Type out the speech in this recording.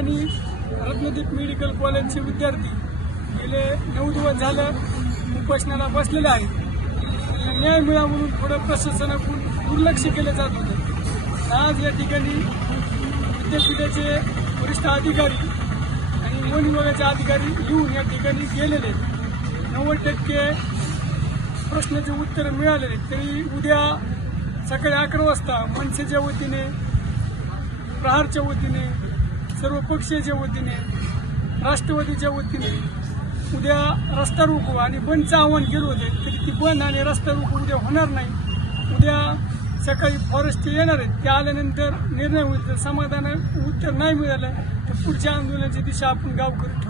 ठिकाणी रत्नदीप मेडिकल कॉलेजचे विद्यार्थी गेले 9 दिवस झालं उपोषणाला बसलेले आहेत. न्याय मिळावा म्हणून थोडं प्रशासनाकडून दुर्लक्ष केलं जात होतं. आज या ठिकाणी विद्यापीठाचे वरिष्ठ अधिकारी आणि वन विभागाचे अधिकारी येऊन या ठिकाणी गेलेले 90% प्रश्नाचे उत्तर मिळालेले. तरी उद्या सकाळी 11 वाजता मनसेच्या वतीने, प्रहारच्या वतीने, सर्व पक्षीच्या वतीने, राष्ट्रवादीच्या वतीने उद्या रस्ता रोको आणि बंदचं आवाहन केलं होते. तरी ती बंद आणि रस्ता रोको उद्या होणार नाही. उद्या सकाळी फॉरेस्ट येणार आहेत. ते आल्यानंतर निर्णय होईल. जर समाधान उत्तर नाही मिळालं तर पुढच्या आंदोलनाची दिशा आपण गावकरी ठरवू.